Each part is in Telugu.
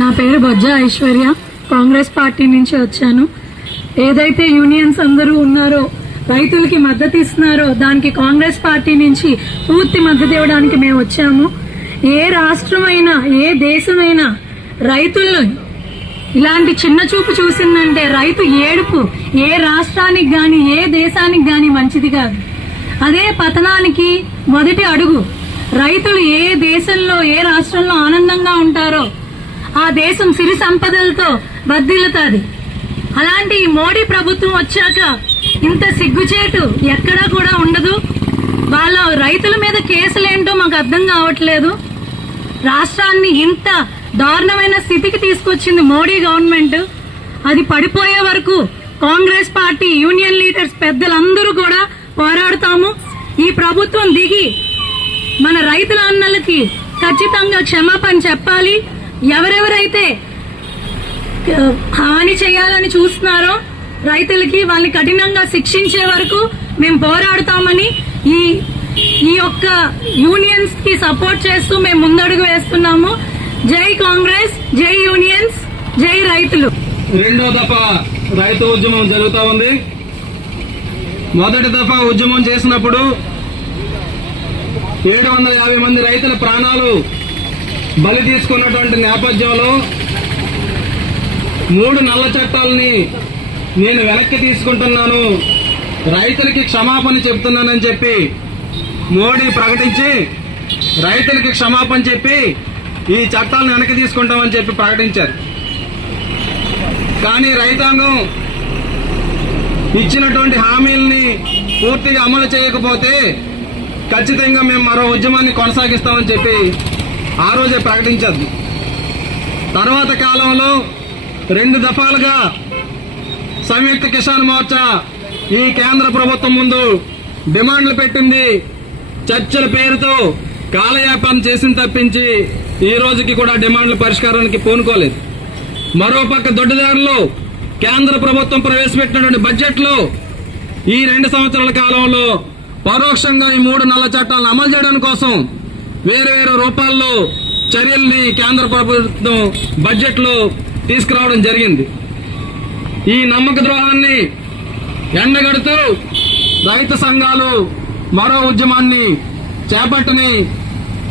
నా పేరు బొజ్జ ఐశ్వర్య. కాంగ్రెస్ పార్టీ నుంచి వచ్చాను. ఏదైతే యూనియన్స్ అందరూ ఉన్నారో రైతులకి మద్దతు ఇస్తున్నారో దానికి కాంగ్రెస్ పార్టీ నుంచి పూర్తి మద్దతు ఇవ్వడానికి మేము వచ్చాము. ఏ రాష్ట్రమైనా ఏ దేశమైనా రైతులను ఇలాంటి చిన్న చూపు చూసిందంటే రైతు ఏడుపు. ఏ రాష్ట్రానికి గాని ఏ దేశానికి గాని మంచిది కాదు. అదే పతనానికి మొదటి అడుగు. రైతులు ఏ దేశంలో ఏ రాష్ట్రంలో ఆనందంగా ఉంటారో ఆ దేశం సిరి సంపదలతో బద్దిల్లుతుంది. అలాంటి ఈ మోడీ ప్రభుత్వం వచ్చాక ఇంత సిగ్గుచేటు ఎక్కడా కూడా ఉండదు. వాళ్ళ రైతుల మీద కేసులేంటో మాకు అర్థం కావట్లేదు. రాష్ట్రాన్ని ఇంత దారుణమైన స్థితికి తీసుకొచ్చింది మోడీ గవర్నమెంట్. అది పడిపోయే వరకు కాంగ్రెస్ పార్టీ యూనియన్ లీడర్స్ పెద్దలందరూ కూడా పోరాడుతాము. ఈ ప్రభుత్వం దిగి మన రైతుల అన్నలకి ఖచ్చితంగా క్షమాపణ చెప్పాలి. ఎవరెవరైతే హాని చేయాలని చూస్తున్నారో రైతులకి వాళ్ళని కఠినంగా శిక్షించే వరకు మేము పోరాడుతామని ఈ ఈ యొక్క యూనియన్స్కి సపోర్ట్ చేస్తూ మేము ముందడుగు వేస్తున్నాము. జై కాంగ్రెస్ జై యూనియన్స్ జై రైతులు. రెండో దఫా రైతు ఉద్యమం జరుగుతా ఉంది. మొదటి దఫా ఉద్యమం చేసినప్పుడు ఏడు వందల యాభై మంది రైతుల ప్రాణాలు బలి తీసుకున్నటువంటి నేపథ్యంలో మూడు నల్ల చట్టాలని నేను వెనక్కి తీసుకుంటున్నాను. రైతులకి క్షమాపణ చెప్తున్నానని చెప్పి మోడీ ప్రకటించి రైతులకి క్షమాపణ చెప్పి ఈ చట్టాలను వెనక్కి తీసుకుంటామని చెప్పి ప్రకటించారు. కానీ రైతాంగం ఇచ్చినటువంటి హామీల్ని పూర్తిగా అమలు చేయకపోతే ఖచ్చితంగా మేము మరో ఉద్యమాన్ని కొనసాగిస్తామని చెప్పి ఆ రోజే ప్రకటించద్దు తర్వాత కాలంలో రెండు దఫాలుగా సంయుక్త కిసాన్ మోర్చా ఈ కేంద్ర ప్రభుత్వం ముందు డిమాండ్లు పెట్టింది. చర్చల పేరుతో కాలయాపన చేసిన తప్పించి ఈ రోజుకి కూడా డిమాండ్ల పరిష్కారానికి పూనుకోలేదు. మరోపక్క దొడ్డిదారులు కేంద్ర ప్రభుత్వం ప్రవేశపెట్టినటువంటి బడ్జెట్లో ఈ రెండు సంవత్సరాల కాలంలో పరోక్షంగా ఈ మూడు నల్ల చట్టాలను అమలు చేయడం కోసం వేరు వేరు రూపాల్లో చర్యల్ని కేంద్ర ప్రభుత్వం బడ్జెట్లో తీసుకురావడం జరిగింది. ఈ నమ్మక ద్రోహాన్ని ఎండగడుతూ రైతు సంఘాలు మరో ఉద్యమాన్ని చేపట్టని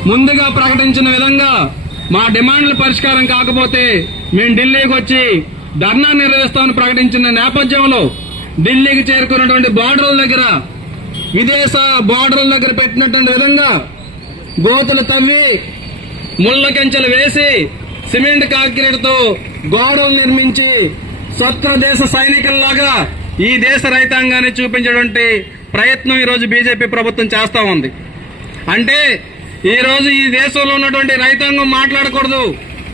ముందుగా ప్రకటించిన విధంగా మా డిమాండ్ల పరిష్కారం కాకపోతే మేము ఢిల్లీకి వచ్చి ధర్నా నిర్వహిస్తామని ప్రకటించిన నేపథ్యంలో ఢిల్లీకి చేరుకున్నటువంటి బార్డర్ల దగ్గర విదేశ బార్డర్ల దగ్గర పెట్టినటువంటి విధంగా గోతులు తవ్వి ముళ్ళ కంచెలు వేసి సిమెంట్ కాంక్రీట్తో గోడలు నిర్మించి స్వత్ర దేశ సైనికుల్లాగా ఈ దేశ రైతాంగాన్ని చూపించేటువంటి ప్రయత్నం ఈ రోజు బీజేపీ ప్రభుత్వం చేస్తా ఉంది. అంటే ఈ రోజు ఈ దేశంలో ఉన్నటువంటి రైతాంగం మాట్లాడకూడదు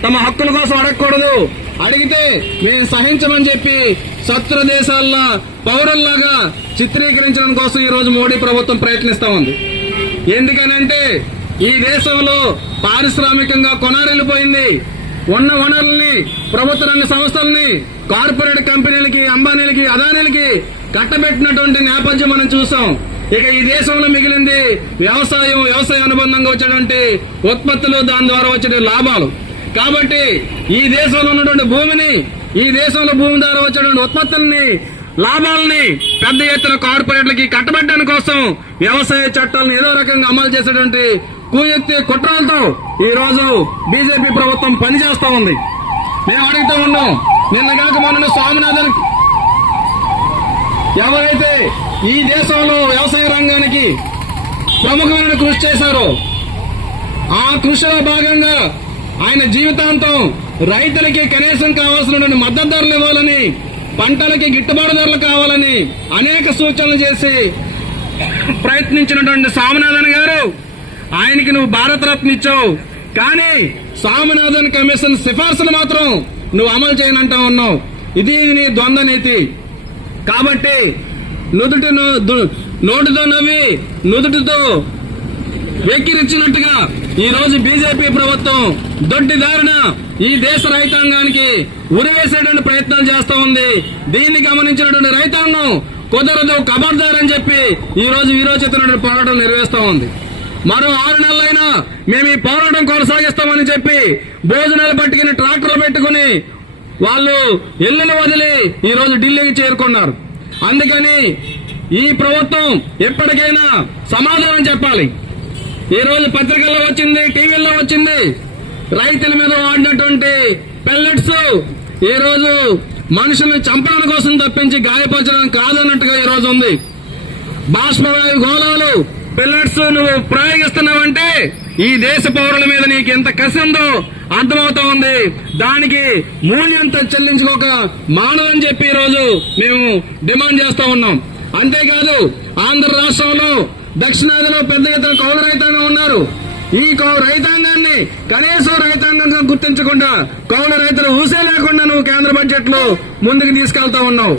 తమ హక్కుల కోసం అడగకూడదు. అడిగితే మేము సహించమని చెప్పి శత్రు దేశాల్లో పౌరుల్లాగా చిత్రీకరించడం కోసం ఈ రోజు మోడీ ప్రభుత్వం ప్రయత్నిస్తా ఉంది. ఎందుకనంటే ఈ దేశంలో పారిశ్రామికంగా కొనారెళ్ళిపోయింది ఉన్న వనరుల్ని ప్రభుత్వ రంగ సంస్థల్ని కార్పొరేట్ కంపెనీలకి అంబానీలకి అదానీలకి కట్టబెట్టినటువంటి నేపథ్యం మనం చూసాం. ఇక ఈ దేశంలో మిగిలింది వ్యవసాయం వ్యవసాయ అనుబంధంగా వచ్చేటువంటి ఉత్పత్తులు దాని ద్వారా వచ్చే లాభాలు. కాబట్టి ఈ దేశంలో ఉన్నటువంటి భూమిని ఈ దేశంలో భూమి ద్వారా వచ్చేటువంటి ఉత్పత్తుల్ని లాభాలని పెద్ద ఎత్తున కార్పొరేట్లకి కట్టబెట్టడం కోసం వ్యవసాయ చట్టాలను ఏదో రకంగా అమలు చేసేటువంటి కూయెత్తి కుట్రాలతో ఈ రోజు బీజేపీ ప్రభుత్వం పనిచేస్తా ఉంది. మేము అడుగుతూ ఉన్నాం. నిన్న కాక మొన్న స్వామినాథన్ ఎవరైతే ఈ దేశంలో వ్యవసాయ రంగానికి ప్రముఖమైన కృషి చేశారో ఆ కృషిలో భాగంగా ఆయన జీవితాంతం రైతులకి కనీసం కావాల్సినటువంటి మద్దతు ధరలు ఇవ్వాలని పంటలకి గిట్టుబాటు ధరలు కావాలని అనేక సూచనలు చేసి ప్రయత్నించినటువంటి స్వామినాథన్ గారు ఆయనకి నువ్వు భారతరత్న ఇచ్చావు. కానీ స్వామినాథన్ కమిషన్ సిఫార్సులు మాత్రం నువ్వు అమలు చేయనంటా ఉన్నావు. ఇది నీ ద్వంద్వ నీతి. కాబట్టి నుదుటి నోటితో నవ్వి నుదుటితో వెక్కిరించినట్టుగా ఈ రోజు బీజేపీ ప్రభుత్వం దొడ్డి దారిన ఈ దేశ రైతాంగానికి ఉరివేసేటువంటి ప్రయత్నాలు చేస్తా ఉంది. దీన్ని గమనించినటువంటి రైతాంగం కుదరదు కబర్దార్ అని చెప్పి ఈ రోజు విరోచితమైన పోరాటం నిర్వహిస్తా ఉంది. మరో ఆరు నెలలైనా మేము ఈ పోరాటం కొనసాగిస్తామని చెప్పి భోజనాలు పట్టుకుని ట్రాక్టర్లు పెట్టుకుని వాళ్ళు ఇళ్ళను వదిలి ఈ రోజు ఢిల్లీకి చేరుకున్నారు. అందుకని ఈ ప్రభుత్వం ఎప్పటికైనా సమాధానం చెప్పాలి. ఈ రోజు పత్రికల్లో వచ్చింది టీవీల్లో వచ్చింది. రైతుల మీద వాడినటువంటి పెల్లెట్స్ ఈ రోజు మనుషుల్ని చంపడం కోసం తప్పించి గాయపరచడం కాదన్నట్టుగా ఈ రోజు ఉంది. బాష్పవాయు గోళాలు పిల్లర్స్ నువ్వు ప్రయోగిస్తున్నావంటే ఈ దేశ పౌరుల మీద నీకు ఎంత కసి ఉందో అర్థమవుతా ఉంది. దానికి మూల్యంత చెల్లించుకోక మానవని చెప్పి ఈ రోజు మేము డిమాండ్ చేస్తా ఉన్నాం. అంతేకాదు ఆంధ్ర రాష్ట్రంలో దక్షిణాదిలో పెద్ద ఎత్తున కౌలు రైతాంగం ఉన్నారు. ఈ కౌలు రైతాంగాన్ని కనీసం రైతాంగంగా గుర్తించకుండా కౌలు రైతులు ఊసే లేకుండా నువ్వు కేంద్ర బడ్జెట్లో ముందుకు తీసుకెళ్తా ఉన్నావు.